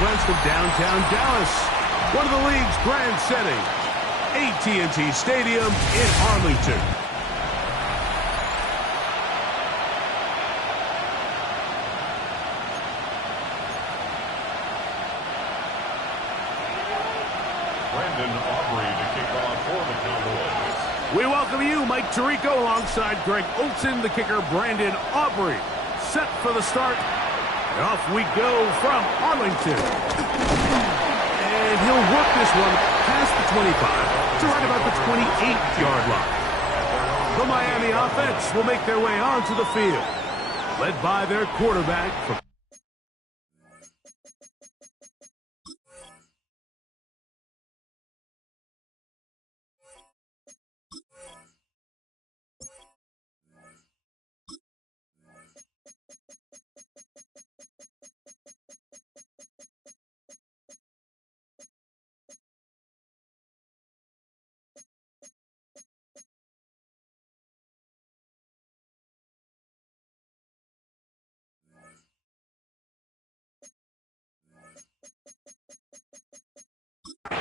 Southwest of downtown Dallas, one of the league's grand settings, AT&T Stadium in Arlington. We welcome you, Mike Tirico, alongside Greg Olson, the kicker, Brandon Aubrey. Set for the start, and off we go from Arlington. And he'll work this one past the 25 to right about the 28-yard line. The Miami offense will make their way onto the field, led by their quarterback from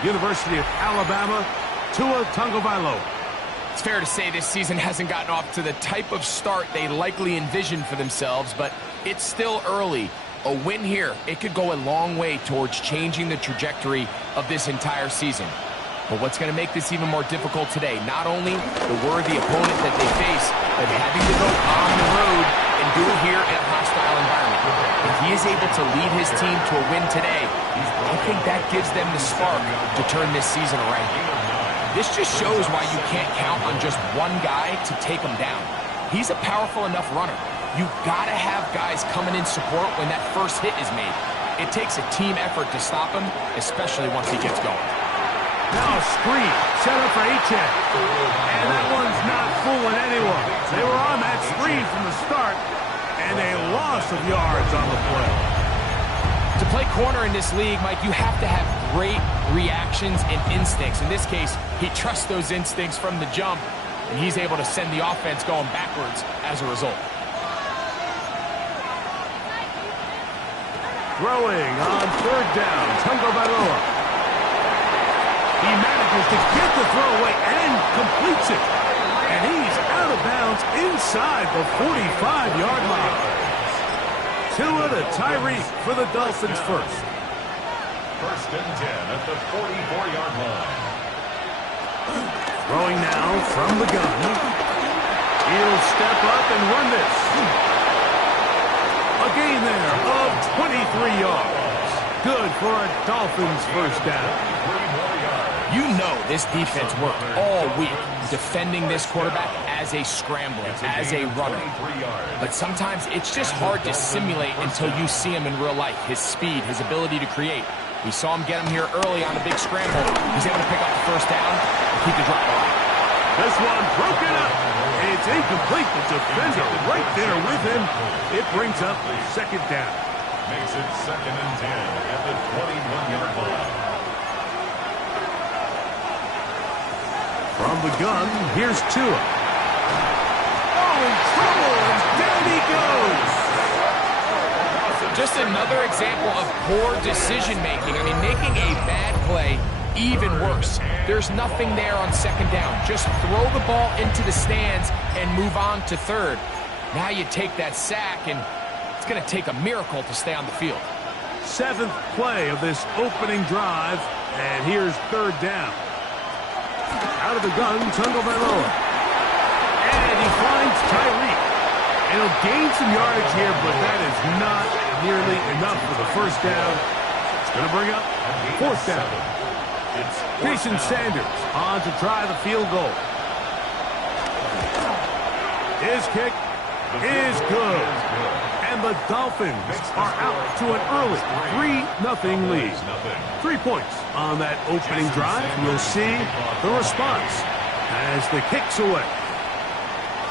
University of Alabama, Tua Tagovailoa. It's fair to say this season hasn't gotten off to the type of start they likely envisioned for themselves, but it's still early. A win here, it could go a long way towards changing the trajectory of this entire season. But what's going to make this even more difficult today, not only the worthy opponent that they face, but having to go on the road and do it here in a hostile environment. If he is able to lead his team to a win today, I think that gives them the spark to turn this season around. This just shows why you can't count on just one guy to take him down. He's a powerful enough runner. You've got to have guys coming in support when that first hit is made. It takes a team effort to stop him, especially once he gets going. Now a screen set up for Achane. And that one's not fooling anyone. They were on that screen from the start, and a loss of yards on the play. To play corner in this league, Mike, you have to have great reactions and instincts. In this case, he trusts those instincts from the jump, and he's able to send the offense going backwards as a result. Throwing on third down, Tagovailoa. He manages to get the throw away and completes it. And he's out of bounds inside the 45-yard line. Tua to Tyreek for the Dolphins first. First and 10 at the 44-yard line. Throwing now from the gun. He'll step up and run this. A gain there of 23 yards. Good for a Dolphins first down. You know this defense worked all week defending this quarterback as a scrambler, as a runner. But sometimes it's just hard to simulate until you see him in real life. His speed, his ability to create. We saw him get him here early on a big scramble. He's able to pick up the first down and keep the drive alive. This one broken up. It's incomplete. The defender right there with him. It brings up second down. Makes it second and 10 at the 21-yard line. From the gun, here's Tua. Oh, in trouble, and down he goes. Just another example of poor decision-making. I mean, making a bad play even worse. There's nothing there on second down. Just throw the ball into the stands and move on to third. Now you take that sack, and it's going to take a miracle to stay on the field. Seventh play of this opening drive, and here's third down. Out of the gun, Tagovailoa. And he finds Tyreek. And he'll gain some yardage here, but that is not nearly enough for the first down. It's going to bring up fourth down. Jason Sanders on to try the field goal. His kick is good. And the Dolphins are out to an early 3-0 lead. 3 points on that opening drive. We'll see the response as the kick's away.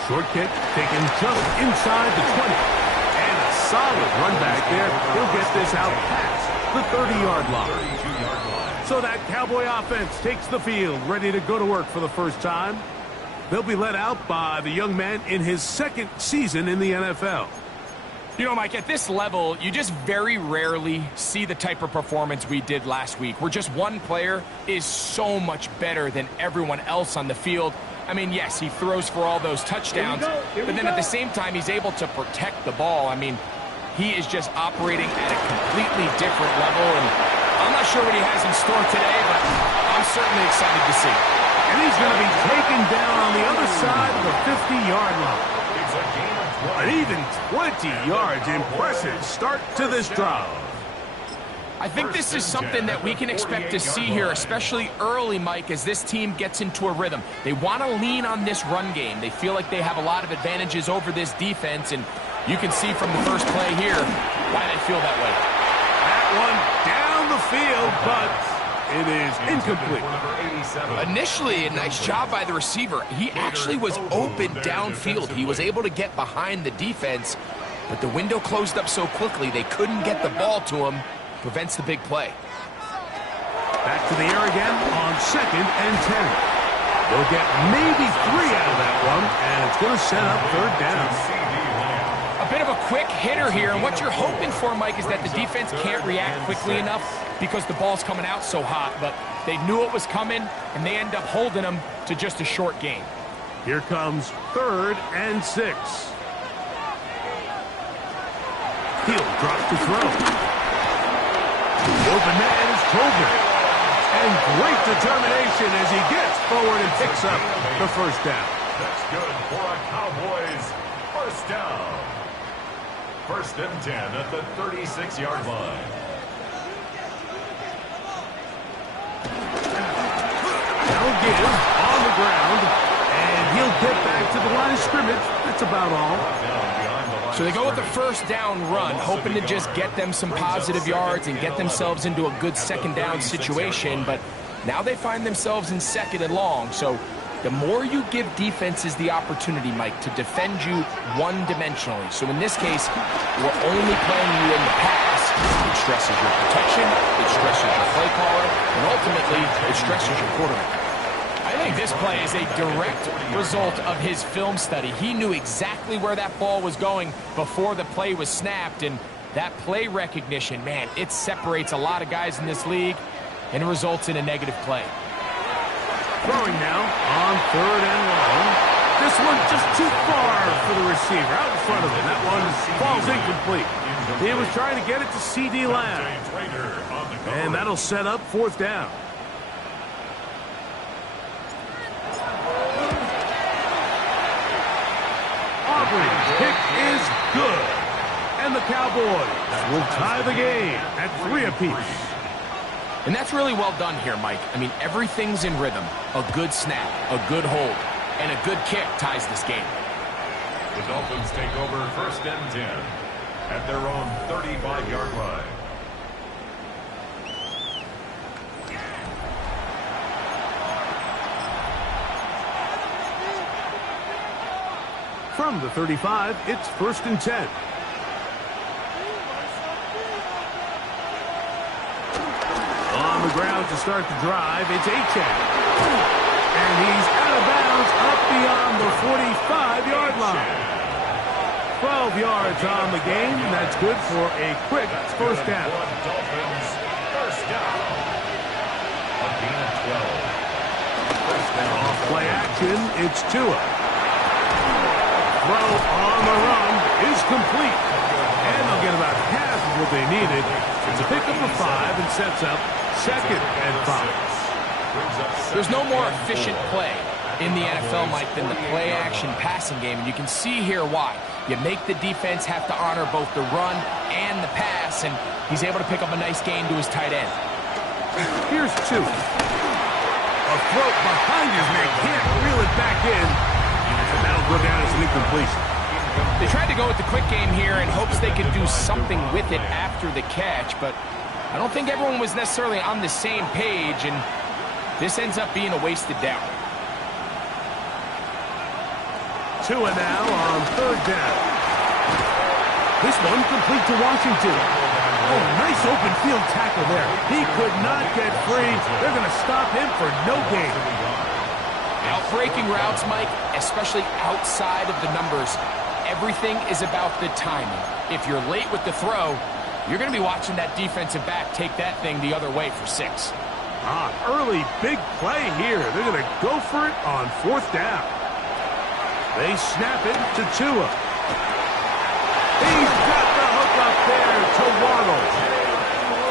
Short kick taken just inside the 20. And a solid run back there. He'll get this out past the 30-yard line. So that Cowboy offense takes the field, ready to go to work for the first time. They'll be led out by the young man in his second season in the NFL. You know, Mike, at this level, you just very rarely see the type of performance we did last week, where just one player is so much better than everyone else on the field. I mean, yes, he throws for all those touchdowns, but then at the same time, he's able to protect the ball. I mean, he is just operating at a completely different level, and I'm not sure what he has in store today, but I'm certainly excited to see it. And he's going to be taken down on the other side of the 50-yard line. An even 20 yards. Impressive start to this drive. I think this is something that we can expect to see here, especially early, Mike, as this team gets into a rhythm. They want to lean on this run game. They feel like they have a lot of advantages over this defense, and you can see from the first play here why they feel that way. That one down the field, but it is incomplete. Initially, a nice job by the receiver. He actually was open downfield. He was able to get behind the defense, but the window closed up so quickly they couldn't get the ball to him. Prevents the big play. Back to the air again on 2nd and 10. They'll get maybe 3 out of that one, and it's going to set up 3rd down. A bit of a quick hitter here, and what you're hoping for, Mike, is that the defense can't react quickly enough because the ball's coming out so hot, but they knew it was coming, and they end up holding them to just a short gain. Here comes 3rd and 6. He'll drop to throw. The open man is Tolbert. And great determination as he gets forward and picks up the 1st down. That's good for a Cowboys 1st down. 1st and 10 at the 36-yard line. They'll give on the ground, and he'll get back to the line of scrimmage. That's about all. So they go with the 1st down run, hoping to just get them some positive yards and get themselves into a good 2nd down situation, but now they find themselves in 2nd and long. So the more you give defenses the opportunity, Mike, to defend you one-dimensionally. So in this case, we're only playing you in the pass. It stresses your protection, it stresses your play caller, and ultimately, it stresses your quarterback. I think this play is a direct result of his film study. He knew exactly where that ball was going before the play was snapped, and that play recognition, man, it separates a lot of guys in this league, and it results in a negative play. Throwing now on 3rd and long. This one just too far for the receiver out in front of him. That one falls incomplete. He was trying to get it to C.D. Lamb, and that'll set up 4th down. Kick is good. And the Cowboys will tie the game at 3 apiece. And that's really well done here, Mike. I mean, everything's in rhythm. A good snap, a good hold, and a good kick ties this game. The Dolphins take over 1st and 10 at their own 35-yard line. From the 35, it's 1st and 10. On the ground to start the drive, it's Achane. And he's out of bounds up beyond the 45-yard line. 12 yards on the game, and that's good for a quick 1st down. Dolphins 1st down. A gain of 12. 1st down. Off play action, it's Tua. Throw on the run is complete. And they'll get about half of what they needed. It's a pickup of 5 and sets up 2nd and 5. There's no more efficient play in the NFL, Mike, than the play-action passing game. And you can see here why. You make the defense have to honor both the run and the pass, and he's able to pick up a nice gain to his tight end. Here's 2. A throw behind his man. Can't reel it back in. And that'll go down as an incompletion. They tried to go with the quick game here in hopes they could do something with it after the catch, but I don't think everyone was necessarily on the same page, and this ends up being a wasted down. Tua now on 3rd down. This one complete to Washington. Oh, nice open field tackle there. He could not get free. They're going to stop him for no gain. Outbreaking routes, Mike, especially outside of the numbers, everything is about the timing. If you're late with the throw, you're going to be watching that defensive back take that thing the other way for 6. Early big play here. They're going to go for it on 4th down. They snap it to Tua. He's got the hook up there to Waddle.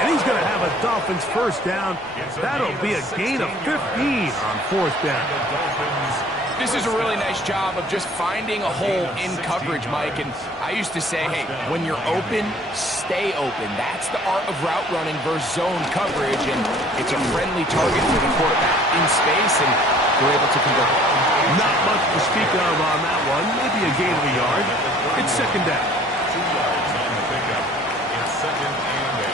And he's going to have a Dolphins first down. That'll be a gain of 15 on 4th down. This is a really nice job of just finding a hole in coverage, Mike. And I used to say, hey, when you're open, stay open. That's the art of route running versus zone coverage. And it's a friendly target for the quarterback in space, and they're able to convert. Not much to speak of on that one. Maybe a gain of a yard. It's 2nd down. 2 yards on the pickup. It's 2nd and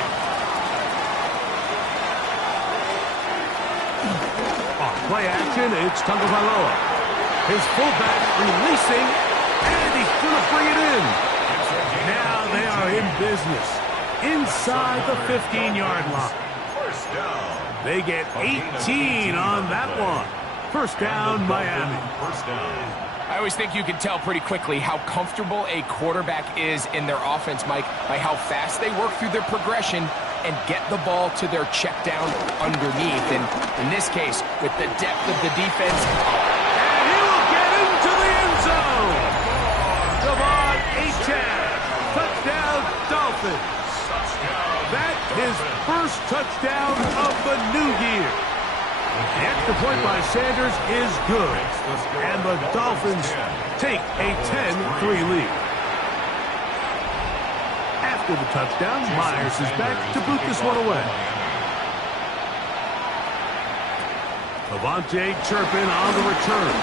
8. On play action, it's Tagovailoa. His fullback releasing, and he's going to bring it in. Now they are in business inside the 15-yard line. First down. They get 18 on that one. First down, Miami. First down. I always think you can tell pretty quickly how comfortable a quarterback is in their offense, Mike, by how fast they work through their progression and get the ball to their check down underneath. And in this case, with the depth of the defense, touchdown, Dolphins. That his first touchdown of the new year. The extra point by Sanders is good. And the Dolphins take a 10-3 lead. After the touchdown, Myers is back to boot this one away. Avante Turpin on the return.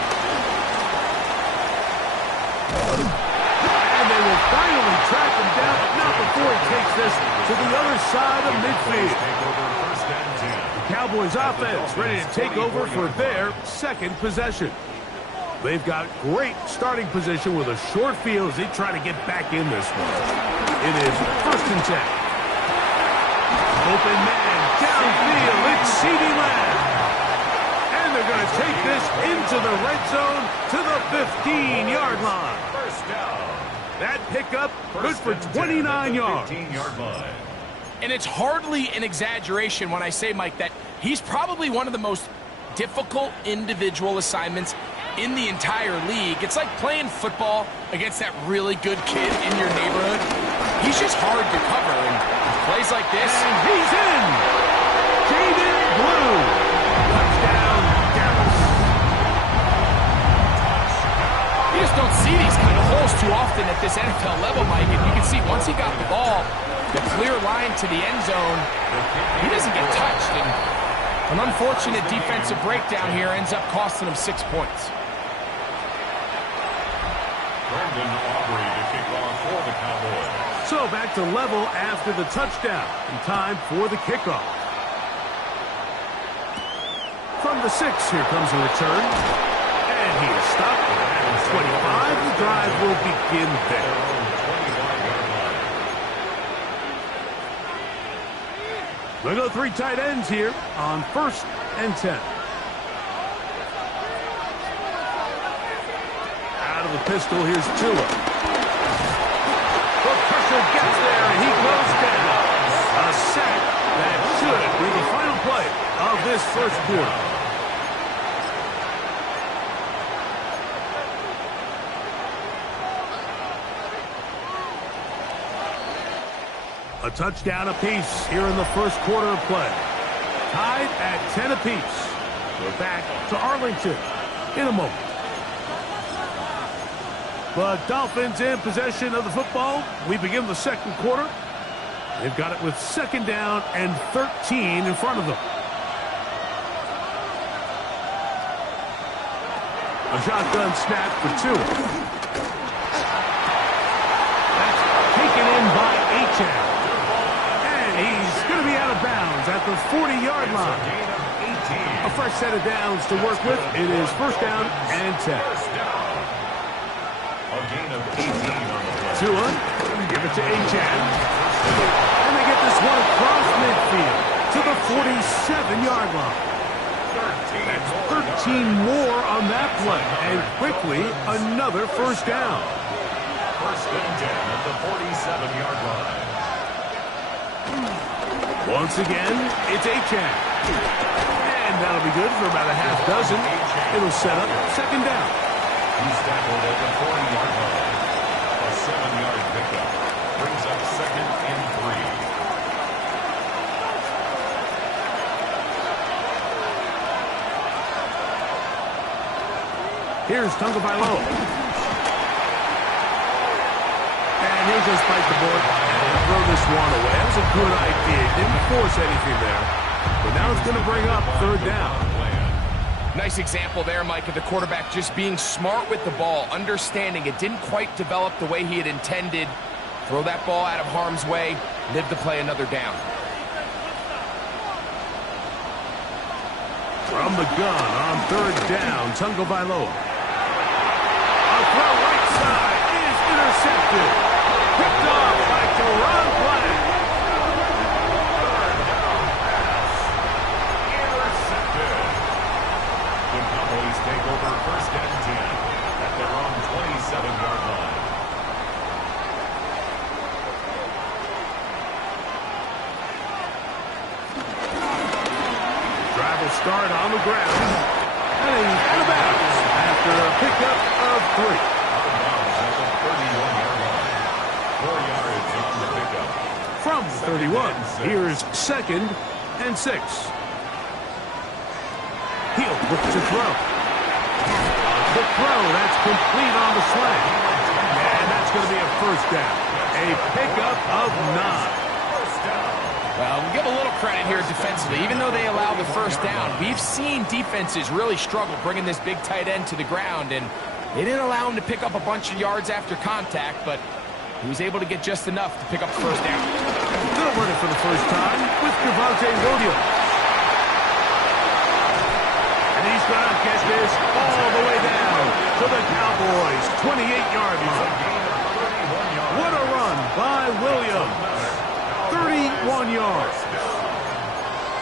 They will finally track him down, but not before he takes this to the other side of midfield. The Cowboys offense ready to take over for their 2nd possession. They've got great starting position with a short field as they try to get back in this one. It is 1st and 10. Open man downfield, it's CeeDee Lamb. And they're going to take this into the red zone to the 15-yard line. First down. That pickup good for 29 yards. 15-yard line. and it's hardly an exaggeration when I say, Mike, that he's probably one of the most difficult individual assignments in the entire league. It's like playing football against that really good kid in your neighborhood. He's just hard to cover, and plays like this. And he's in! Jaden Blue! Touchdown, Dallas. You just don't see these kind of holes too often at this NFL level, Mike. And you can see once he got the ball, the clear line to the end zone, he doesn't get touched. And an unfortunate defensive breakdown here ends up costing him 6 points. Brendan Aubrey to kick off for the Cowboys. So back to level after the touchdown. And time for the kickoff. From the 6, here comes a return. And he is stopped at 25. The drive will begin there. We'll go 3 tight ends here on 1st and 10. Out of the pistol, here's Tua. The pressure gets there, and he goes down. A sack that should be the final play of this first quarter. A touchdown apiece here in the first quarter of play. Tied at 10 apiece. We're back to Arlington in a moment. The Dolphins in possession of the football. We begin the second quarter. They've got it with 2nd down and 13 in front of them. A shotgun snap for 2. That's taken in by Achane. He's going to be out of bounds at the 40-yard line. A fresh set of downs to work with. It is 1st down and 10. A gain of 18 on the play. Tua, give it to Achane. And they get this one across midfield to the 47-yard line. That's 13 more on that play. And quickly, another 1st down. First and 10 at the 47-yard line. Once again, it's Achane. And that'll be good for about a half dozen. It'll set up second down. He's tackled at the 40-yard line. A 7-yard pickup brings up second and 3. Here's Tagovailoa. And he'll just bite the board and throw this one away. That was a good idea. Didn't force anything there. But now it's going to bring up third down. Nice example there, Mike, of the quarterback just being smart with the ball, understanding it didn't quite develop the way he had intended. Throw that ball out of harm's way, live to play another down. From the gun on third down, Tagovailoa. A throw right side is intercepted. Picked off by Teron Black. Third down pass. Intercepted. The Cowboys take over first and 10 at their own 27-yard line. Drive will start on the ground. And he's out of bounds after a pickup of 3. Out of bounds at the 31-yard line. 4 yards on the pickup. From 31, here's second and 6. He'll look to throw. A quick throw, that's complete on the slant. And that's going to be a first down. A pickup of 9. Well, we'll give a little credit here defensively. Even though they allow the first down, we've seen defenses really struggle bringing this big tight end to the ground, and they didn't allow him to pick up a bunch of yards after contact, but he was able to get just enough to pick up the first down. Gonna run it for the first time with Javonte Williams. And he's gonna get this all the way down to the Cowboys' 28-yard line. What a run by Williams. 31 yards.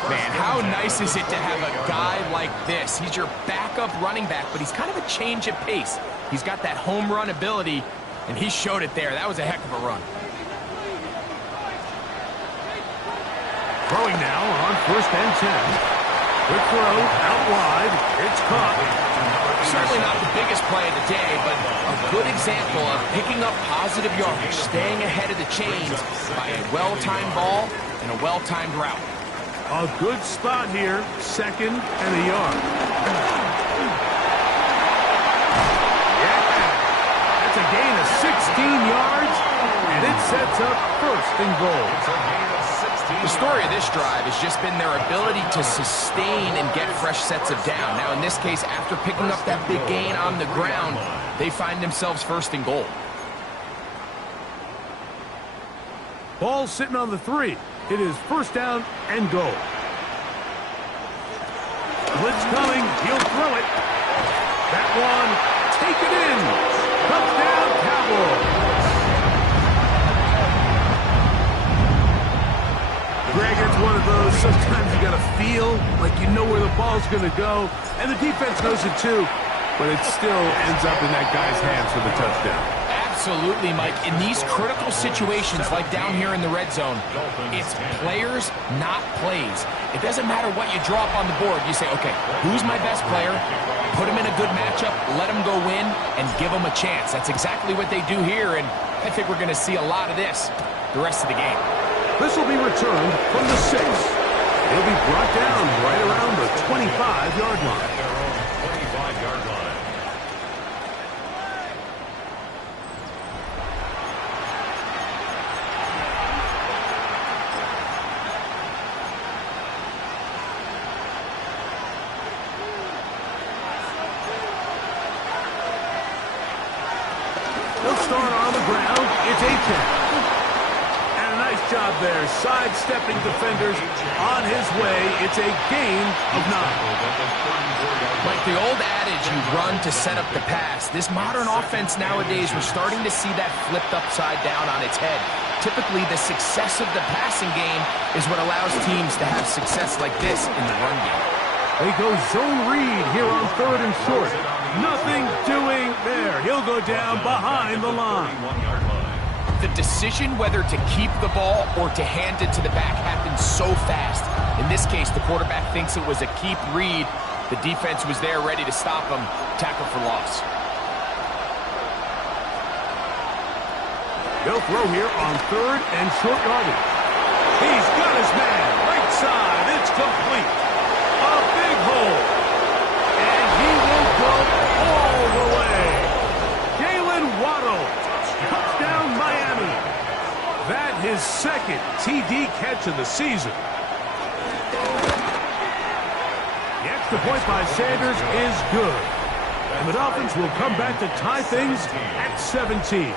Man, how nice is it to have a guy like this? He's your backup running back, but he's kind of a change of pace. He's got that home run ability, and he showed it there. That was a heck of a run. Throwing now on first and 10. Quick throw out wide. It's caught. Certainly not the biggest play of the day, but a good example of picking up positive yardage, staying ahead of the chains by a well-timed ball and a well-timed route. A good spot here, second and a yard. Yeah, that's a gain of 16 yards, and it sets up first and goal. It's a gain of 16. The story of this drive has just been their ability to sustain and get fresh sets of down. Now, in this case, after picking up that big gain on the ground, they find themselves first and goal. Ball sitting on the 3. It is first down and goal. Blitz coming. He'll throw it. That one, take it in. Touchdown, Cowboys. Greg, it's one of those, sometimes you got to feel like you know where the ball's going to go, and the defense knows it too, but it still ends up in that guy's hands for the touchdown. Absolutely, Mike. In these critical situations, like down here in the red zone, it's players, not plays. It doesn't matter what you draw up on the board. You say, okay, who's my best player? Put him in a good matchup, let him go win, and give him a chance. That's exactly what they do here, and I think we're going to see a lot of this the rest of the game. This will be returned from the 6. He'll be brought down right around the 25-yard line. Their own 25-yard line. They'll start on the ground. It's Achane. Job there, sidestepping defenders on his way. It's a gain of 9. Like the old adage, you run to set up the pass. This modern offense nowadays, we're starting to see that flipped upside down on its head. Typically, the success of the passing game is what allows teams to have success like this in the run game. They go zone read here on third and short. Nothing doing there. He'll go down behind the line. The decision whether to keep the ball or to hand it to the back happened so fast. In this case, the quarterback thinks it was a keep read. The defense was there ready to stop him. Tackle for loss. They'll throw here on 3rd and short yardage. He's got his man. Right side. It's complete. A big hole. And he will go all the way. Jalen Waddle. Touchdown, Miami. That his second TD catch of the season. The extra point by Sanders is good. And the Dolphins will come back to tie things at 17.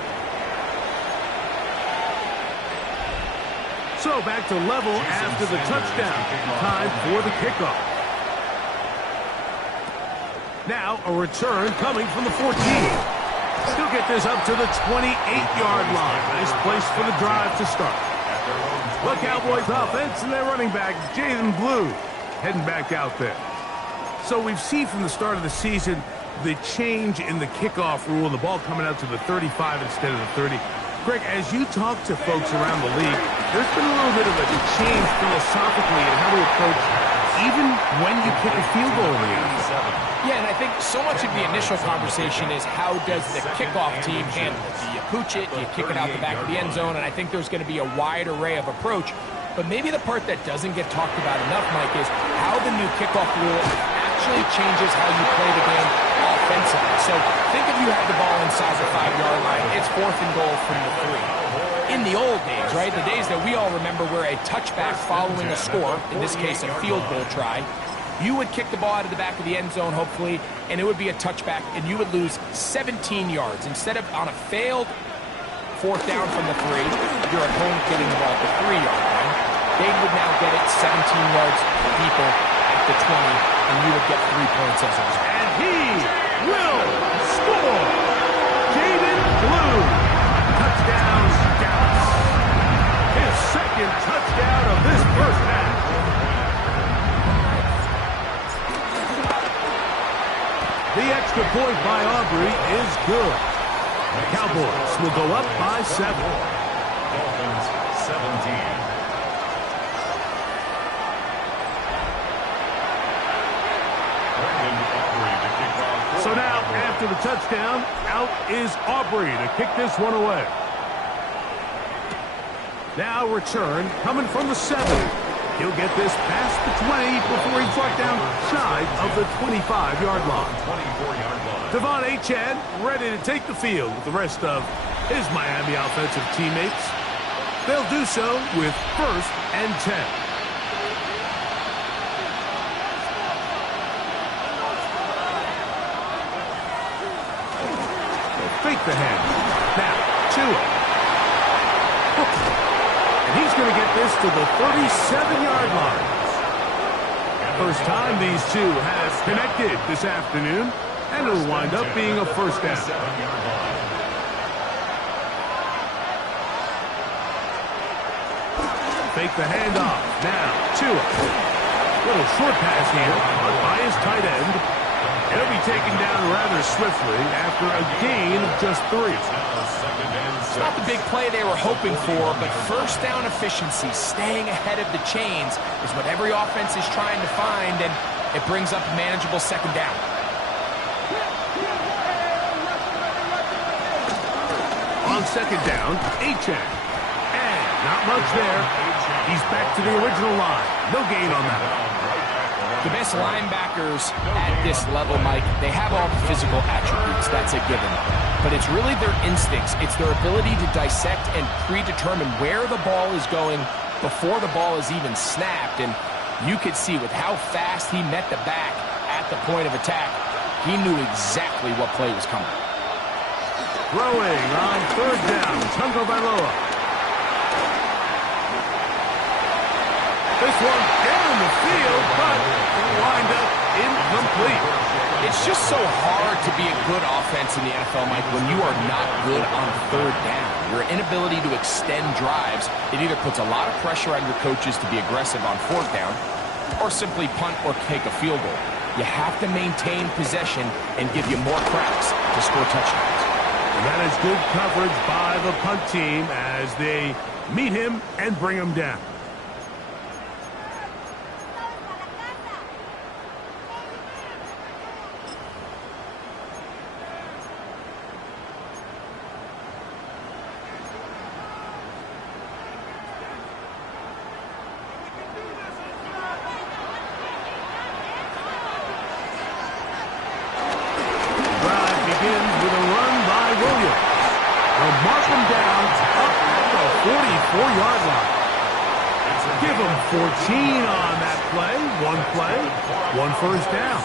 So back to level after the touchdown. Time for the kickoff. Now a return coming from the 14. He'll get this up to the 28-yard line. Nice place for the drive to start. The Cowboys offense and their running back, Jaden Blue, heading back out there. So we've seen from the start of the season the change in the kickoff rule, the ball coming out to the 35 instead of the 30. Greg, as you talk to folks around the league, there's been a little bit of a change philosophically in how we approach even when you kick a field goal in the NFL. Yeah, and I think so much of the initial conversation is how does the kickoff team handle it? Do you pooch it? Do you kick it out the back of the end zone? And I think there's going to be a wide array of approach. But maybe the part that doesn't get talked about enough, Mike, is how the new kickoff rule actually changes how you play the game offensively. So think if you have the ball inside the 5-yard line, it's 4th and goal from the 3. In the old days, right, the days that we all remember where a touchback following a score, in this case a field goal try, you would kick the ball out of the back of the end zone, hopefully, and it would be a touchback, and you would lose 17 yards. Instead of on a failed 4th down from the 3, your opponent getting the ball at the 3-yard line, they would now get it 17 yards deeper at the 20, and you would get 3 points as a result. And he will score! Jaden Blue. Touchdown, Dallas. His second touchdown of this first half. The extra point by Aubrey is good. The Cowboys will go up by 7. Dolphins 17. So now, after the touchdown, out is Aubrey to kick this one away. Now return coming from the 7. He'll get this past the 20 before he's brought down shy of the 25-yard line. 24-yard line. Devon Achane ready to take the field with the rest of his Miami offensive teammates. They'll do so with 1st and 10. Fake the hand. Now, Tua. And he's going to get this to the 37-yard line. First time these two have connected this afternoon, and it'll wind up being a first down. Fake the handoff. Now, Tua. Little short pass here, but by his tight end. He'll be taken down rather swiftly after a gain of just 3. It's not the big play they were hoping for, but first down efficiency, staying ahead of the chains, is what every offense is trying to find, and it brings up a manageable 2nd down. On 2nd down, Achane. And not much there. He's back to the original line. No gain on that. The best linebackers at this level, Mike, they have all the physical attributes. That's a given. But it's really their instincts. It's their ability to dissect and predetermine where the ball is going before the ball is even snapped. And you could see with how fast he met the back at the point of attack, he knew exactly what play was coming. Throwing on 3rd down, Tungo Bailoa. This one down the field, but wind up incomplete. It's just so hard to be a good offense in the NFL, Mike, when you are not good on 3rd down. Your inability to extend drives, it either puts a lot of pressure on your coaches to be aggressive on 4th down, or simply punt or take a field goal. You have to maintain possession and give you more cracks to score touchdowns. And that is good coverage by the punt team as they meet him and bring him down. Mark him down up at the 44-yard line. Give him 14 on that play. One first down.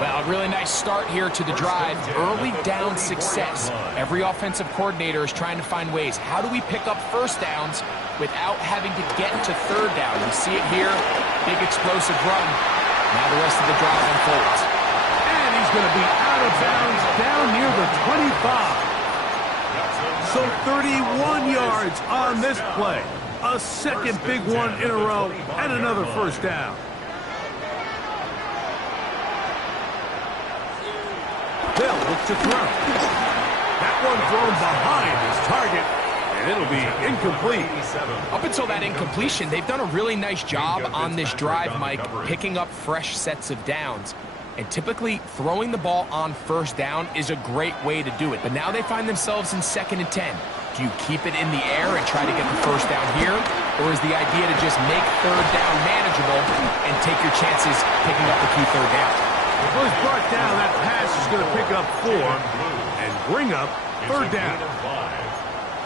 Well, a really nice start here to the drive. Early down success. Every offensive coordinator is trying to find ways. How do we pick up first downs without having to get to third down? We see it here. Big explosive run. Now the rest of the drive unfolds. And he's going to be out of bounds down near the 25. So 31 yards on this play. A second big one in a row and another first down. Bill looks to throw. That one thrown behind his target, and it'll be incomplete. Up until that incompletion, they've done a really nice job on this drive, Mike, picking up fresh sets of downs. And typically, throwing the ball on first down is a great way to do it. But now they find themselves in 2nd and 10. Do you keep it in the air and try to get the first down here? Or is the idea to just make third down manageable and take your chances picking up the key third down? If it was brought down, that pass is going to pick up 4 and bring up third down.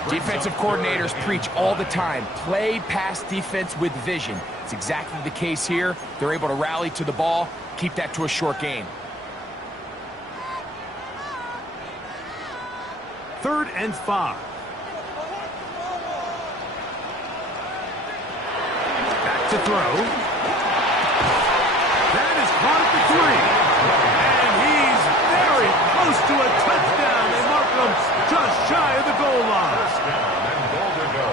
Defensive coordinators preach all the time, play pass defense with vision. It's exactly the case here. They're able to rally to the ball, keep that to a short gain. 3rd and 5. Back to throw. That is caught at the 3. And he's very close to a touchdown. They mark him just shy of the goal line. First down and goal to go.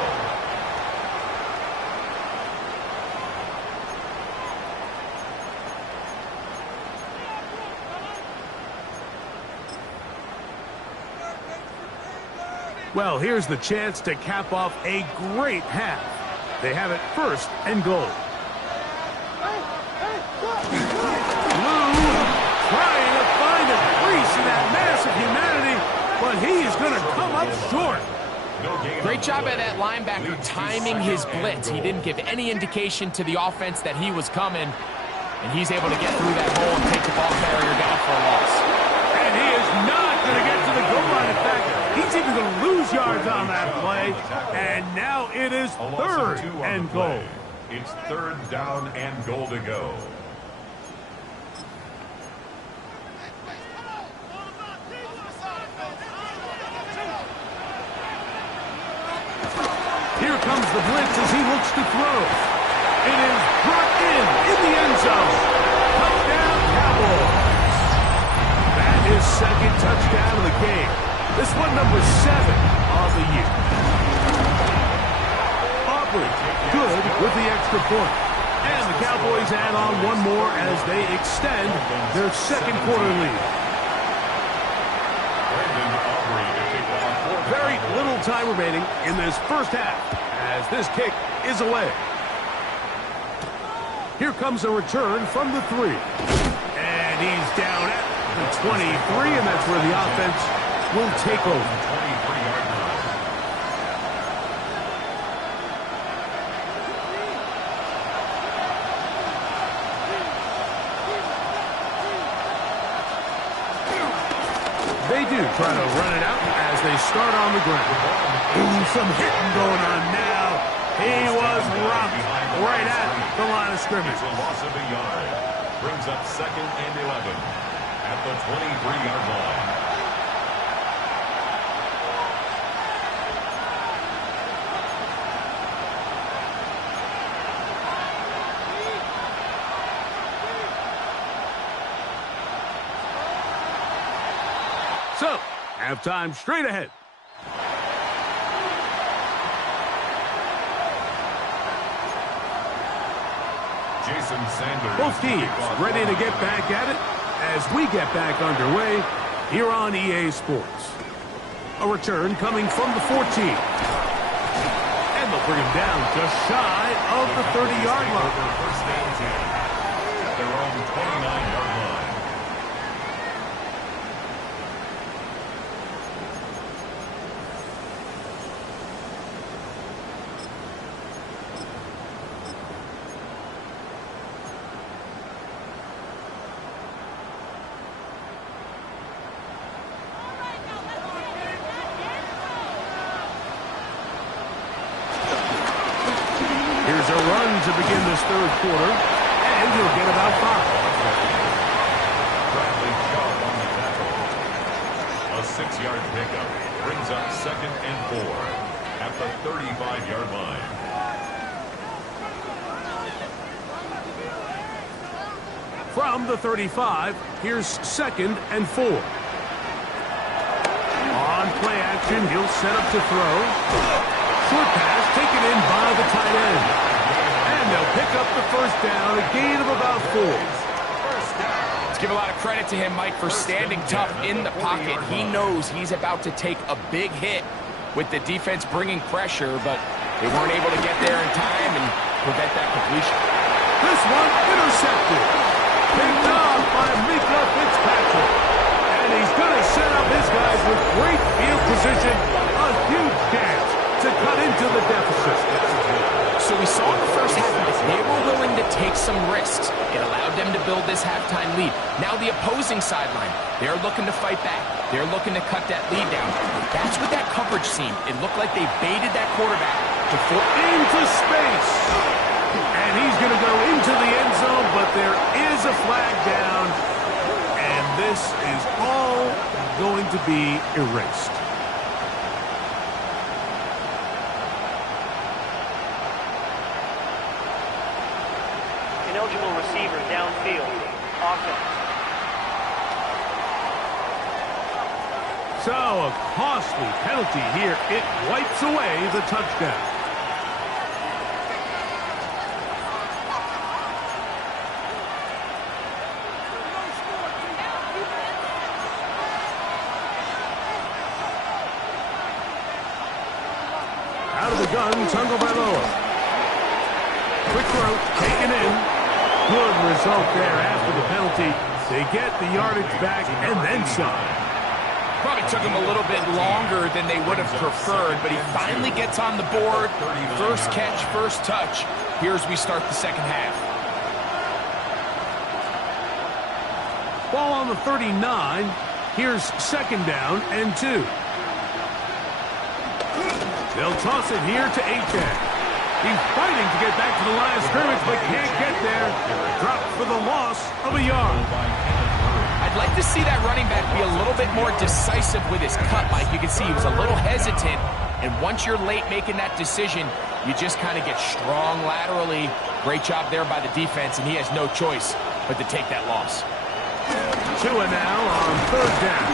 Well, here's the chance to cap off a great half. They have it 1st and goal. Lou trying to find a crease in that mass of humanity, but he's going to come up short. Great job by that linebacker timing his blitz. He didn't give any indication to the offense that he was coming, and he's able to get through that hole and take the ball carrier down for a loss. And he is not going to get to the goal line. In fact, he's even going to lose yards on that play. And now it is 3rd and goal. It's 3rd down and goal to go. Here comes the blitz as he looks to throw. It is brought in the end zone. Touchdown, Cowboys. That is 2nd touchdown of the game. This one number 7 of the year. Aubrey, good with the extra point. And the Cowboys add on one more as they extend their 2nd quarter lead. Very little time remaining in this first half as this kick is away. Here comes a return from the 3. And he's down at the 23, and that's where the offense will take over. 23-yard line. They do try to run it out as they start on the ground. Ooh, some hitting going on now. He was rocked right at the line of scrimmage. It's a loss of a yard. Brings up 2nd and 11 at the 23-yard line. So, halftime straight ahead. Both teams ready to get back at it as we get back underway here on EA Sports. A return coming from the 14. And they'll bring him down just shy of the 30-yard line. First and 10 at their own 29-yard line. Here's a run to begin this third quarter, and he'll get about 5. Bradley sharp on the tackle. A 6-yard pickup brings up 2nd and 4 at the 35-yard line. From the 35, here's 2nd and 4. On play action, he'll set up to throw. Short pass taken in by the tight end. And they'll pick up the first down, a gain of about 4. Let's give a lot of credit to him, Mike, for standing tough in the pocket. He knows he's about to take a big hit with the defense bringing pressure, but they weren't able to get there in time and prevent that completion. This one intercepted. Picked off by Mika Fitzpatrick. And he's going to set up his guys with great field position. A huge chance to cut into the deficit. So we saw in the first half that they were willing to take some risks. It allowed them to build this halftime lead. Now the opposing sideline, they're looking to fight back. They're looking to cut that lead down. That's what that coverage seemed. It looked like they baited that quarterback to fall into space. And he's going to go into the end zone, but there is a flag down. And this is all going to be erased. Ineligible receiver downfield. Offense. So a costly penalty here. It wipes away the touchdown. Out of the gun, Tagovailoa. Quick throw, taken in. Good result there after the penalty. They get the yardage back and then some. Probably took him a little bit longer than they would have preferred, but he finally gets on the board. First catch, first touch. Here as we start the second half. Ball on the 39. Here's 2nd down and 2. They'll toss it here to Achane. He's fighting to get back to the line of scrimmage, but can't get there. Dropped for the loss of a yard. I'd like to see that running back be a little bit more decisive with his cut, Mike. You can see he was a little hesitant, and once you're late making that decision, you just kind of get strong laterally. Great job there by the defense, and he has no choice but to take that loss. Tua now on 3rd down.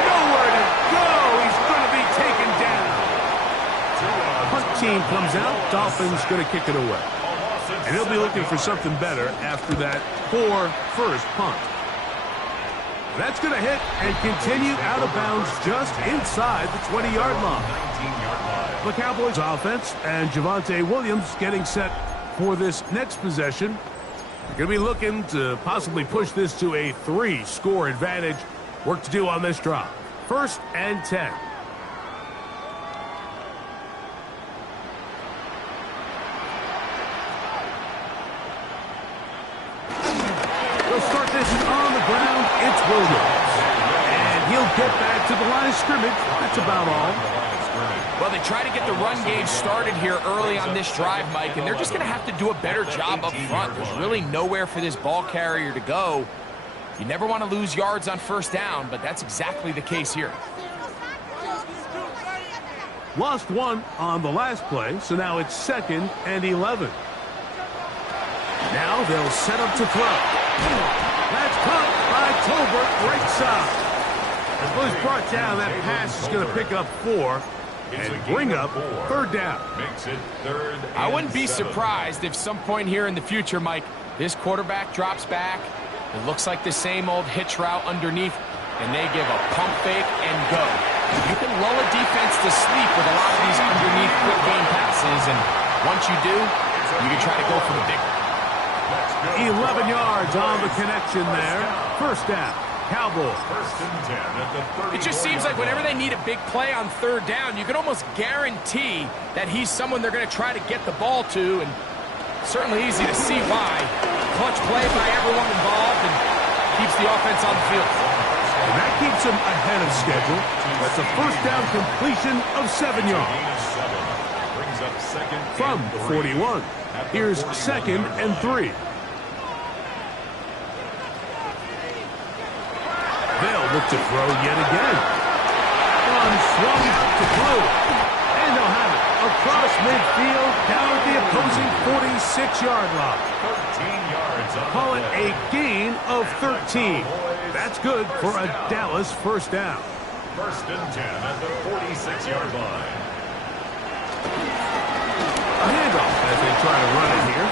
Nowhere to go. He's going to be taken down. Punt team comes out. Dolphins going to kick it away. And he'll be looking for something better after that poor first punt. That's going to hit and continue out of bounds just inside the 20-yard line. The Cowboys offense and Javonte Williams getting set for this next possession. They're going to be looking to possibly push this to a 3-score advantage. Work to do on this drive. 1st and 10. They'll start this on the ground. It's Williams. And he'll get back to the line of scrimmage. That's about all. Well, they try to get the run game started here early on this drive, Mike, and they're just going to have to do a better job up front. There's really nowhere for this ball carrier to go. You never want to lose yards on 1st down, but that's exactly the case here. Lost 1 on the last play, so now it's 2nd and 11. Now they'll set up to throw. That's caught by Tolbert right side. As Blues brought down, that pass is going to pick up 4. and bring up third down. Makes it third. I wouldn't be 7. surprised if some point here in the future, Mike, this quarterback drops back. It looks like the same old hitch route underneath, and they give a pump fake and go. You can lull a defense to sleep with a lot of these underneath quick game passes, and once you do, you can try to go for the big one. 11 yards on the connection there. First down, Cowboys. First and 10 at the 30. It just seems like whenever they need a big play on third down, you can almost guarantee that he's someone they're going to try to get the ball to, and certainly easy to see why. Clutch play by everyone involved and keeps the offense on the field. And that keeps him ahead of schedule. That's a first down completion of 7 yards. Brings up second From and the 3. 41. Here's second and 3. They'll look to throw yet again. One swung out to throw. And they'll have it across midfield down at the opposing 46-yard line. 13 yards on Call the it play. a gain of 13. That's good for a Dallas first down. First and 10 at the 46-yard line. A handoff as they try to run it here.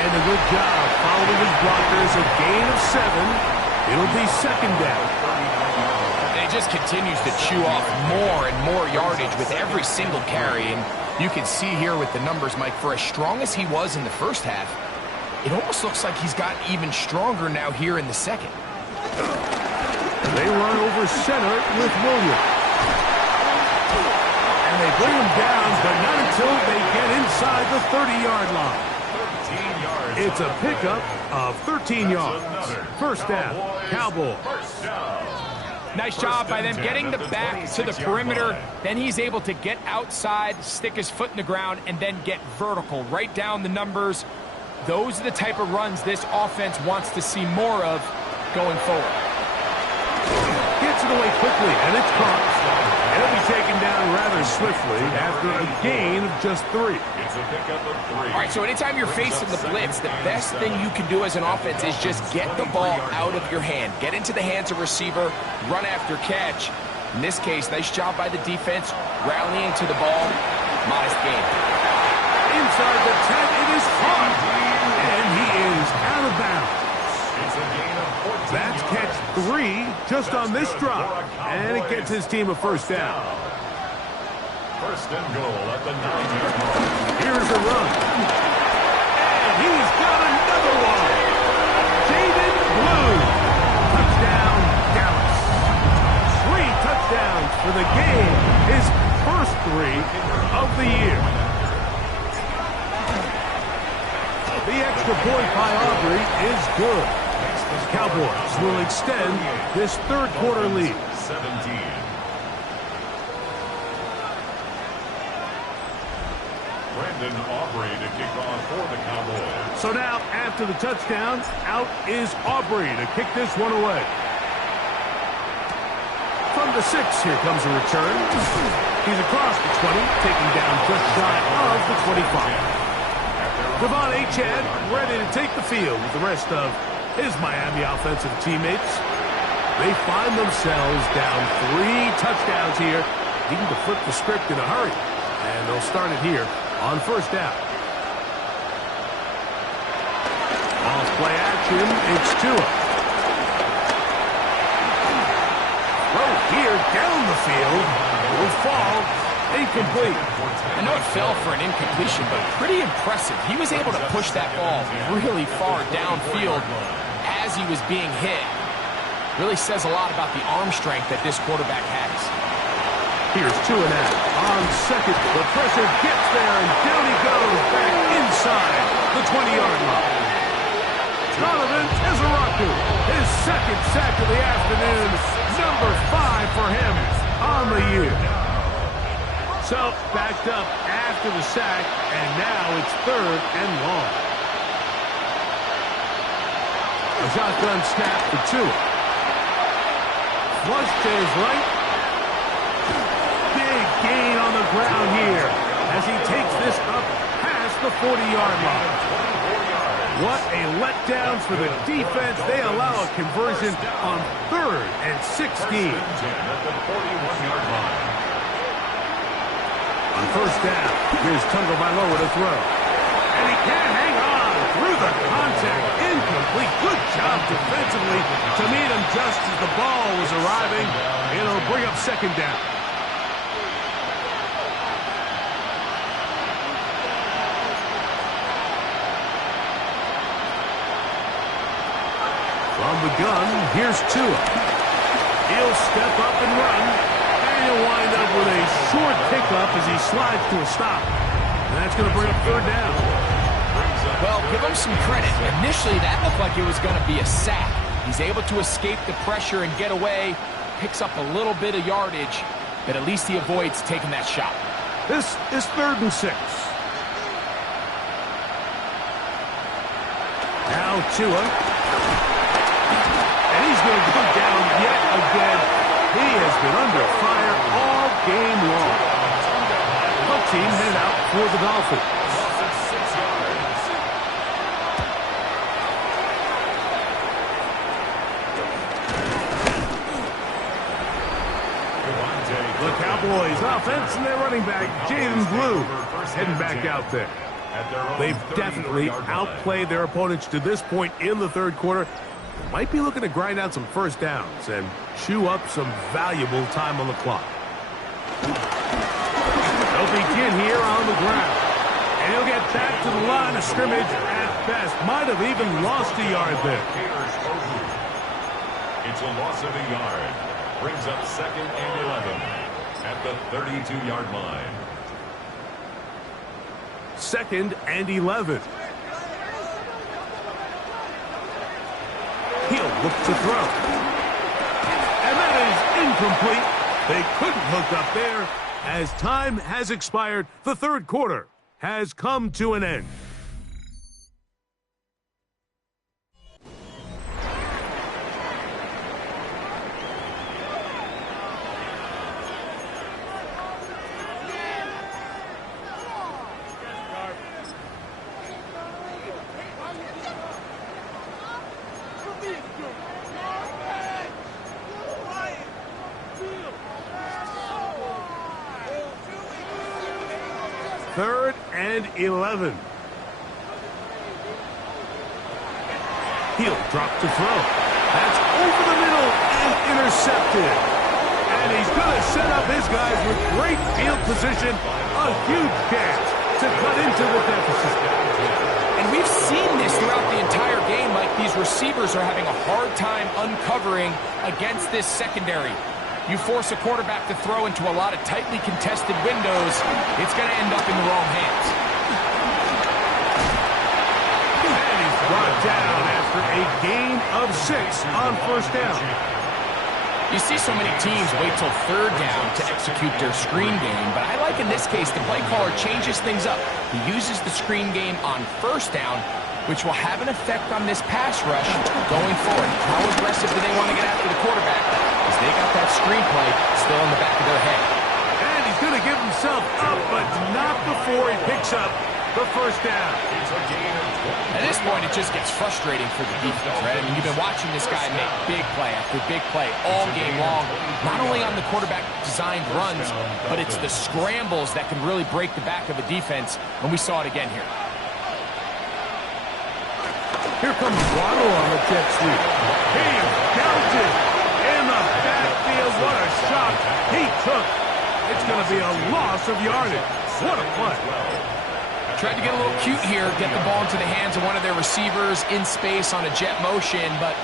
And a good job following his blockers. A gain of 7. It'll be second down. And he just continues to chew off more and more yardage with every single carry. And you can see here with the numbers, Mike, for as strong as he was in the first half, it almost looks like he's gotten even stronger now here in the second. They run over center with Williams. And they bring him down, but not until they get inside the 30-yard line. 13 yards. It's a pickup of 13 yards. First down, Cowboys. First down. Nice job by them getting the back to the perimeter. Then he's able to get outside, stick his foot in the ground, and then get vertical. Right down the numbers. Those are the type of runs this offense wants to see more of going forward. Gets it away quickly, and it's caught. It'll be taken down rather swiftly after a gain of just 3. It's a pickup of 3. All right, so anytime you're facing the blitz, the best thing you can do as an offense is just get the ball out of your hand. Get into the hands of receiver, run after catch. In this case, nice job by the defense, rallying to the ball. Modest gain. Inside the 10, it is caught. And he is out of bounds. It's a gain of 14 That's yards. catch 3 just on this drive. And it gets his team a first down. First and goal at the 9-yard line. Here's a run. And he's got another one. Jaden Blue. Touchdown, Dallas. 3 touchdowns for the game. His first 3 of the year. The extra point by Aubrey is good. The Cowboys will extend this third quarter lead. 17. Brandon Aubrey to kick off for the Cowboys. So now, after the touchdown, out is Aubrey to kick this one away. From the 6, here comes a return. He's across the 20, taking down just shy of the 25. Devon Achad ready to take the field with the rest of his Miami offensive teammates. They find themselves down 3 touchdowns here, needing to flip the script in a hurry. And they'll start it here on first down. Off play action, it's Tua. Throw here down the field. Will fall. Incomplete. I know it fell for an incompletion, but pretty impressive. He was able to push that ball really far downfield as he was being hit. Really says a lot about the arm strength that this quarterback has. Here's Tua now on second. The pressure gets there, and down he goes back inside the 20-yard line. Donovan Ezeraku, his second sack of the afternoon, number 5 for him on the year. So, backed up after the sack, and now it's third and long. A shotgun snap for Tua. Flush to his right. Big gain on the ground here as he takes this up past the 40-yard line. What a letdown for the defense. They allow a conversion on 3rd and 16. first down. Here's Tagovailoa to throw. And he can't hang on through the contact. Incomplete. Good job defensively to meet him just as the ball was arriving. It'll bring up second down. From the gun, here's Tua. He'll step up and run. And he'll wind up with a short pickup as he slides to a stop. And that's going to bring up third down. Well, give him some credit. Initially, that looked like it was going to be a sack. He's able to escape the pressure and get away. Picks up a little bit of yardage, but at least he avoids taking that shot. This is 3rd and 6. Now Tua. And he's going to go down yet again. He has been under fire all game long. The team headed out for the Dolphins. The Cowboys offense and their running back, Jaden Blue, heading back out there. They've definitely outplayed their opponents to this point in the third quarter. Might be looking to grind out some first downs and chew up some valuable time on the clock. They'll begin here on the ground. And he'll get back to the line of scrimmage at best. Might have even lost a yard there. It's a loss of a yard. Brings up 2nd and 11 at the 32-yard line. 2nd and 11. He'll look to throw. And that is incomplete. They couldn't hook up there. As time has expired, the third quarter has come to an end. Third and 11. He'll drop to throw. That's over the middle and intercepted. And he's going to set up his guys with great field position. A huge chance to cut into the deficit. And we've seen this throughout the entire game, like these receivers are having a hard time uncovering against this secondary. You force a quarterback to throw into a lot of tightly contested windows, it's going to end up in the wrong hands. And he's brought down after a gain of 6 on first down. You see so many teams wait till third down to execute their screen game, but I like in this case the play caller changes things up. He uses the screen game on first down, which will have an effect on this pass rush going forward. How aggressive do they want to get after the quarterback? Because they got that screenplay still in the back of their head. And he's going to give himself up, but not before he picks up the first down. At this point, it just gets frustrating for the defense, right? I mean, you've been watching this guy make big play after big play all game long, not only on the quarterback-designed runs, but it's the scrambles that can really break the back of a defense, and we saw it again here. Here comes Waddle on the jet sweep. He is counted in the backfield. What a shot he took. It's going to be a loss of yardage. What a play. Tried to get a little cute here, get the ball into the hands of one of their receivers in space on a jet motion, but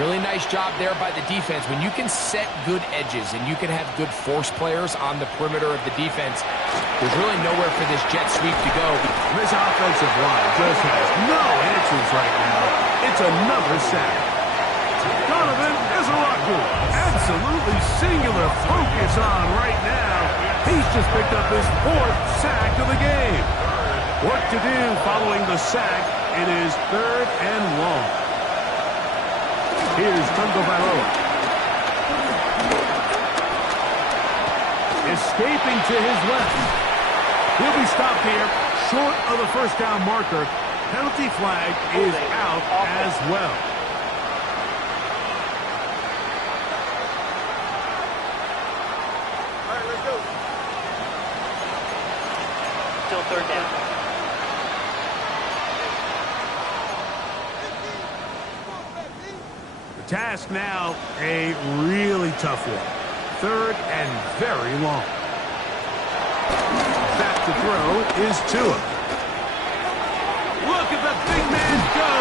really nice job there by the defense. When you can set good edges and you can have good force players on the perimeter of the defense, there's really nowhere for this jet sweep to go. This offensive line just has no answers right now. It's another sack. Donovan Ezeraku, absolutely singular focus on right now. He's just picked up his 4th sack of the game. Work to do following the sack. It is 3rd and long. Here's Tagovailoa. Escaping to his left. He'll be stopped here short of the first down marker. Penalty flag is out as well. still third down. The task now, a really tough one. Third and very long. Back to throw is Tua. Look at the big man go.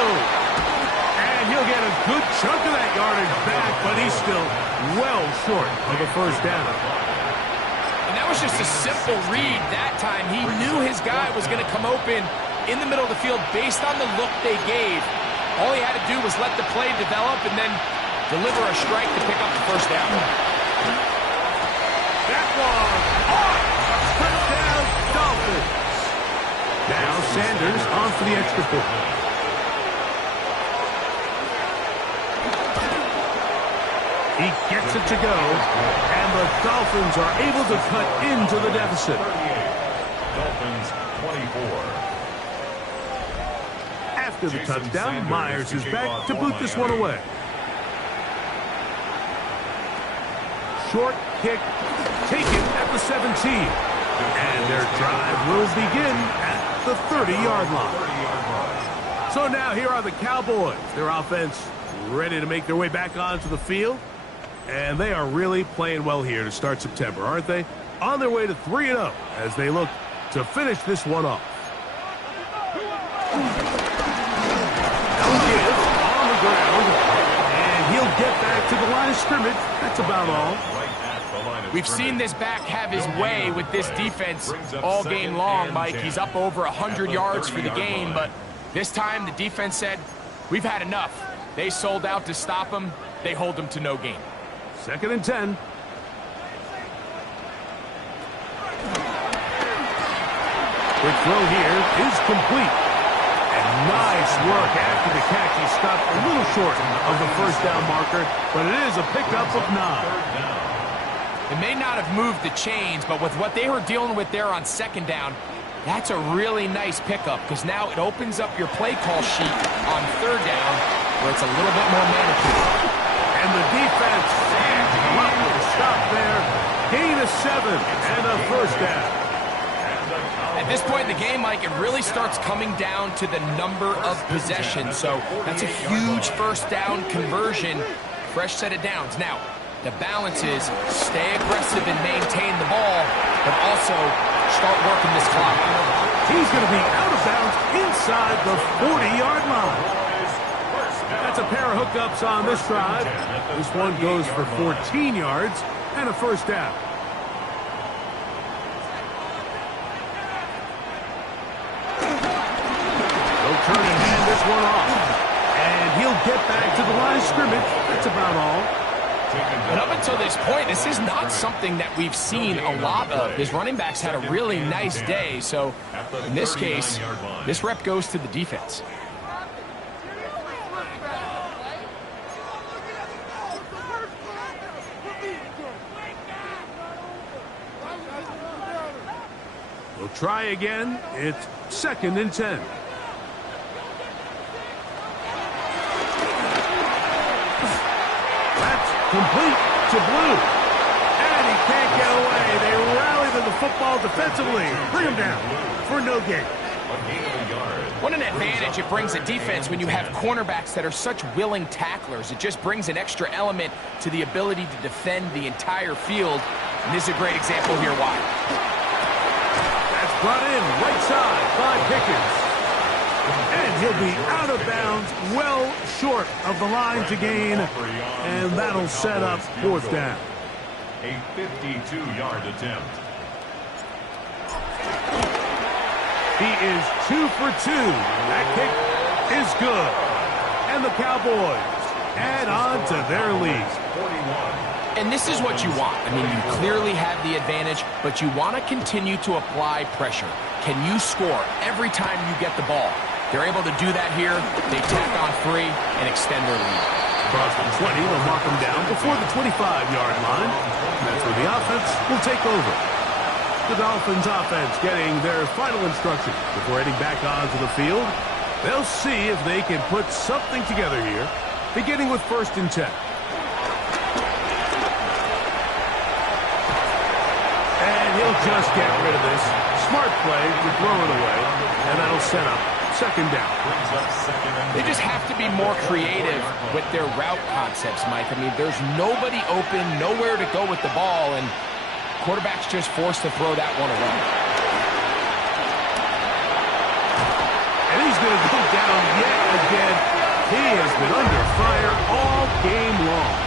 And he'll get a good chunk of that yardage back, but he's still well short of a first down. And that was just a simple read that time. He knew his guy was going to come open in the middle of the field based on the look they gave. All he had to do was let the play develop and then deliver a strike to pick up the first down. That one on. Touchdown, Dolphins. Now Sanders on for the extra point. He gets it to go, and the Dolphins are able to cut into the deficit. Dolphins 24. After the touchdown, Myers is back to boot this one away. Short kick taken at the 17. And their drive will begin at the 30-yard line. So now here are the Cowboys. Their offense ready to make their way back onto the field. And they are really playing well here to start September, aren't they? On their way to 3-0 as they look to finish this one off. Now give on the ground, and he'll get back to the line of scrimmage. That's about all. We've seen this back have his way with this defense all game long, Mike. He's up over 100 yards for the game, but this time the defense said, we've had enough. They sold out to stop him. They hold him to no gain. 2nd and 10. Quick throw here is complete. And nice work after the catch. He stopped a little short of the first down marker, but it is a pickup of 9. It may not have moved the chains, but with what they were dealing with there on 2nd down, that's a really nice pickup because now it opens up your play call sheet on 3rd down where it's a little bit more manicured. And the defense lucky to stop there. Gain of 7 and a first down. At this point in the game, Mike, it really starts coming down to the number of possessions. So that's a huge first down conversion. Fresh set of downs. Now, the balance is stay aggressive and maintain the ball, but also start working this clock. He's going to be out of bounds inside the 40-yard line. That's a pair of hookups on this drive. This one goes for 14 yards and a first down. They'll turn and hand this one off. And he'll get back to the line of scrimmage. That's about all. And up until this point, this is not something that we've seen a lot of. His running backs had a really nice day. So in this case, this rep goes to the defense. We'll try again. It's 2nd and 10. Complete to Blue. And he can't get away. They rally to the football defensively. Bring him down for no gain. What an advantage it brings a defense when you have cornerbacks that are such willing tacklers. It just brings an extra element to the ability to defend the entire field. And this is a great example here why. That's brought in right side by Pickens. And he'll be out of bounds, well short of the line to gain, and that'll set up 4th down. A 52-yard attempt. He is 2 for 2. That kick is good. And the Cowboys add on to their lead. 41. And this is what you want. I mean, you clearly have the advantage, but you want to continue to apply pressure. Can you score every time you get the ball? They're able to do that here. They tack on 3 and extend their lead. Across the 20, they'll mark them down before the 25-yard line. That's where the offense will take over. The Dolphins offense getting their final instructions before heading back onto the field. They'll see if they can put something together here, beginning with 1st and 10. And he'll just get rid of this. Smart play to throw it away, and that'll set up second down. They just have to be more creative with their route concepts, Mike. I mean, there's nobody open, nowhere to go with the ball, and quarterback's just forced to throw that one away. And he's going to go down yet again. He has been under fire all game long.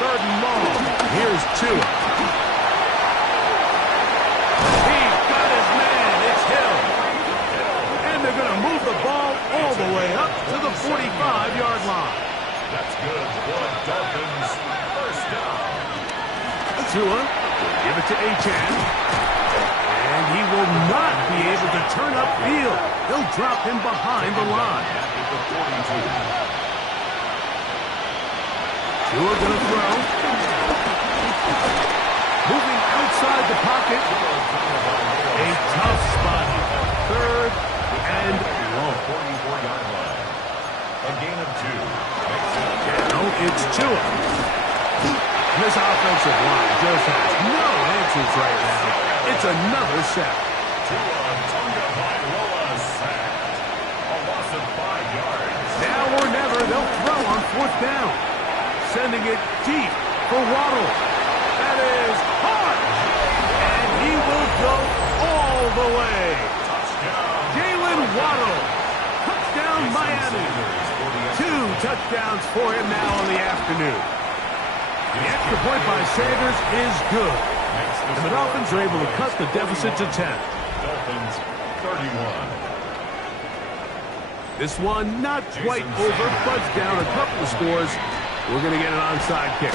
Third and long. Here's Tua. He's got his man. It's Hill. And they're going to move the ball all the way up to the 45-yard line. That's good for Dolphins. First down. Tua will give it to Achane. And he will not be able to turn upfield. They'll drop him behind the line. Tua going to throw. Moving outside the pocket. A tough spot. Third and long. 44-yard line. A gain of 2. Now it's Tua. This offensive line just has no answers right now. It's another sack. Tua Tagovailoa sacked. A loss of 5 yards. Now or never, they'll throw on fourth down. Sending it deep for Waddle. That is hard. And he will go all the way. Touchdown. Jalen Waddle. Touchdown Miami. 2 touchdowns for him now in the afternoon. The extra point by Sanders is good. And the Dolphins are able to cut the deficit to 10. Dolphins 31. This one not quite over, but down a couple of scores. We're going to get an onside kick.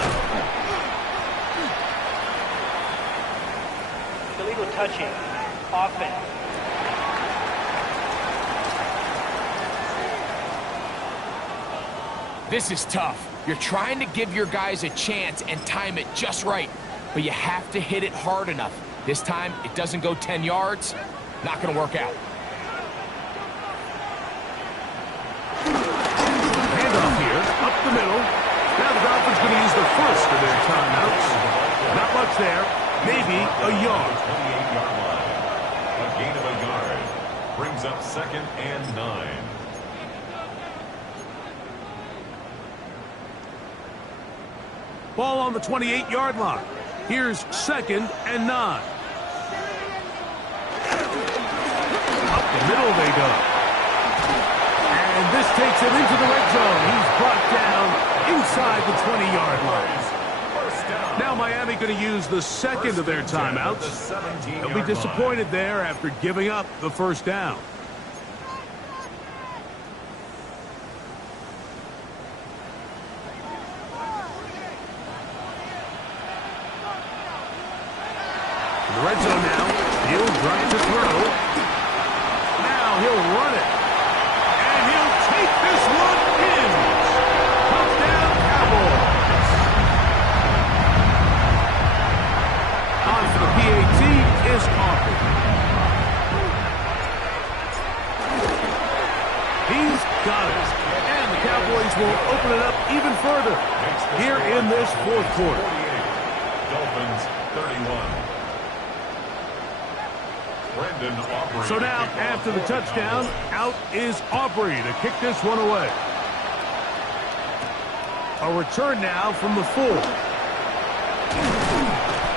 Illegal touching. Offense. This is tough. You're trying to give your guys a chance and time it just right, but you have to hit it hard enough. This time, it doesn't go 10 yards. Not going to work out. Handoff here, up the middle. Now the Dolphins going to use the first of their timeouts. Not much there. Maybe a yard. 28-yard line. A gain of a yard. Brings up second and 9. Ball on the 28-yard line. Here's second and 9. Up the middle they go. And this takes him into the red zone. He's brought down inside the 20-yard line. Now Miami going to use the second of their timeouts. They'll be disappointed there after giving up the first down. In the red zone now. He'll drop to throw. Now he'll run it. And he'll take this one in. Touchdown Cowboys. On for the PAT is Coffee. He's got it. And the Cowboys will open it up even further here in this fourth quarter. Dolphins 31. So now, after the touchdown, out is Aubrey to kick this one away. A return now from the 4.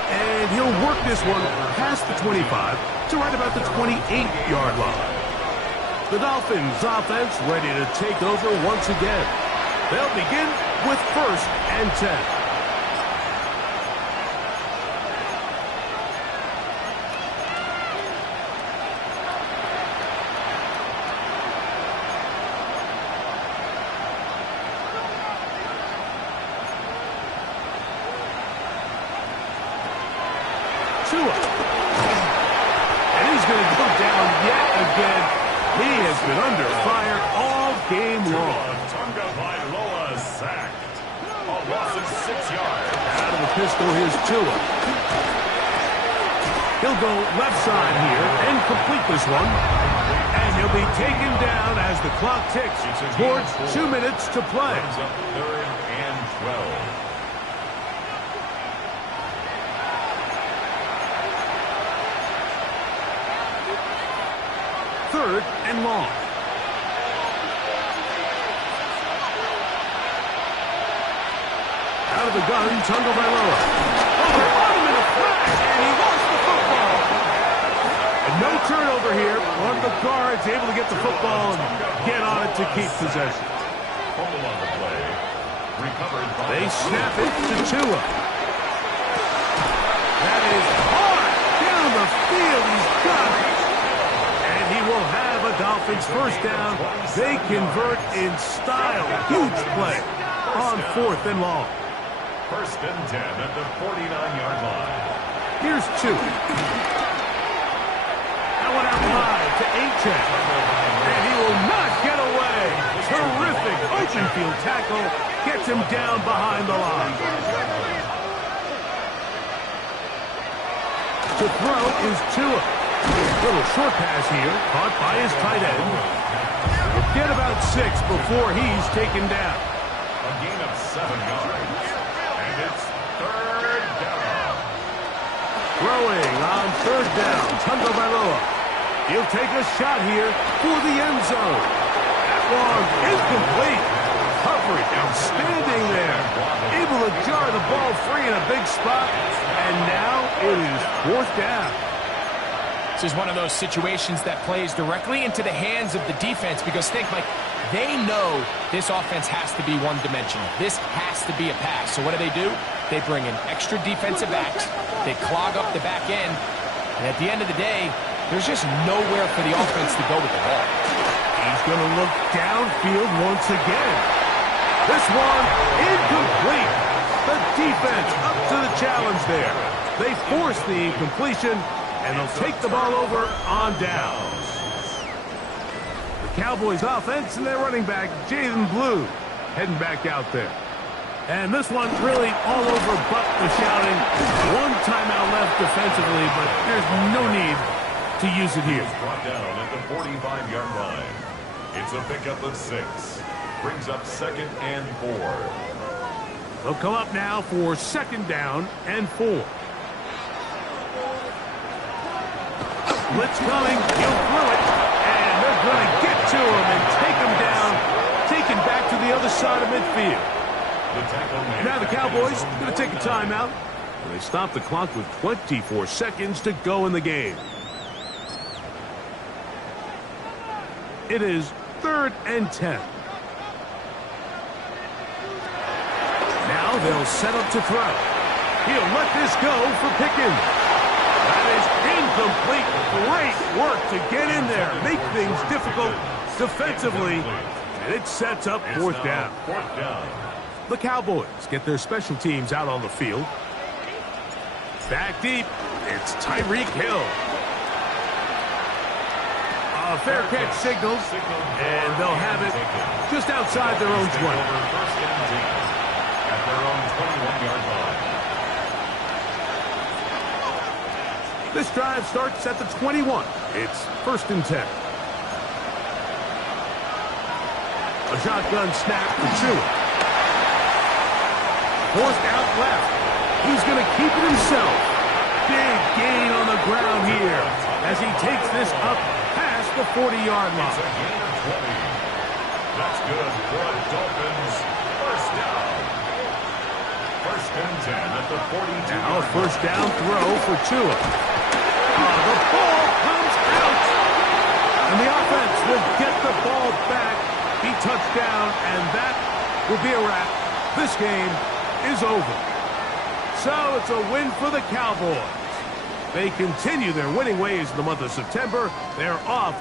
And he'll work this one past the 25 to right about the 28-yard line. The Dolphins offense ready to take over once again. They'll begin with first and 10. Tua. And he's going to go down yet again. He has been under fire all game long. Tagovailoa sacked. A loss of 6 yards. Out of the pistol, here's Tua. He'll go left side here and complete this one. And he'll be taken down as the clock ticks towards 2 minutes to play. Third and 12. 3rd and long. Out of the gun, Tagovailoa. Oh, they caught him in a flash, and he lost the football. And no turnover here. One of the guards able to get the football and get on it to keep possession. Fumble on the play. Recovered by They snap it to Tua. That is hard down the field. He's got it. And he will have a Dolphins first down. They convert in style. Huge play on 4th and long. 1st and 10 at the 49-yard line. Here's 2. That one out wide to Achane. And he will not get away. Terrific open field tackle. Gets him down behind the line. To throw is Tua. Little short pass here. Caught by his tight end. He'll get about 6 before he's taken down. A gain of 7 yards. And it's 3rd down. Throwing on 3rd down. Tagovailoa. He'll take a shot here for the end zone. That one incomplete. Coverage outstanding there. Able to jar the ball free in a big spot. And now it is 4th down. This is one of those situations that plays directly into the hands of the defense because think, Mike, they know this offense has to be one-dimensional. This has to be a pass. So what do? They bring in extra defensive backs. They clog up the back end. And at the end of the day, there's just nowhere for the offense to go with the ball. He's going to look downfield once again. This one incomplete. The defense up to the challenge there. They force the incompletion, and they'll take the ball over on downs. The Cowboys offense and their running back, Jaden Blue, heading back out there. And this one really all over but the shouting. One timeout left defensively, but there's no need to use it here. Brought down at the 45-yard line. It's a pickup of 6. Brings up 2nd and 4. They'll come up now for 2nd down and 4. Blitz coming. He'll throw it. And they're going to get to him and take him down. Taken back to the other side of midfield. Now the Cowboys going to take a timeout. And they stop the clock with 24 seconds to go in the game. It is 3rd and 10. Now they'll set up to throw. He'll let this go for Pickens. That is incomplete. Great work to get in there. Make things difficult defensively. And it sets up 4th down. The Cowboys get their special teams out on the field. Back deep, it's Tyreek Hill. A fair catch signals, and they'll have it just outside their own 20. At their own 21-yard line. This drive starts at the 21. It's 1st and 10. A shotgun snap to Tua. Forced out left. He's going to keep it himself. Big gain on the ground here as he takes this up past the 40-yard line. It's a gain of 20. That's good for a Dolphins first down. 1st and 10 at the 42. Now a first down throw for Tua. The ball comes out. And the offense will get the ball back. He touched down, and that will be a wrap. This game is over. So it's a win for the Cowboys. They continue their winning ways in the month of September. They're off